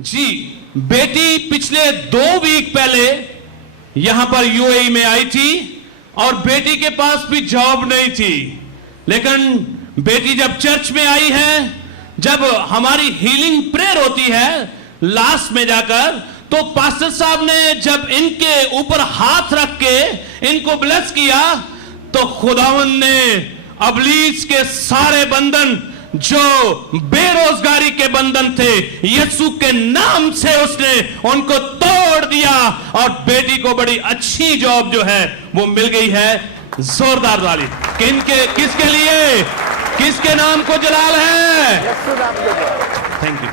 जी, बेटी पिछले 2 वीक पहले यहां पर यूएई में आई थी और बेटी के पास भी जॉब नहीं थी, लेकिन बेटी जब चर्च में आई है, जब हमारी हीलिंग प्रेयर होती है लास्ट में जाकर, तो पास्टर साहब ने जब इनके ऊपर हाथ रख के इनको ब्लेस किया, तो खुदावंद ने अबलीस के सारे बंधन जो बेरोजगारी के बंधन थे, यीशु के नाम से उसने उनको तोड़ दिया और बेटी को बड़ी अच्छी जॉब जो है वो मिल गई है। जोरदार वाली किसके लिए, किसके नाम को जलाल है? Thank you.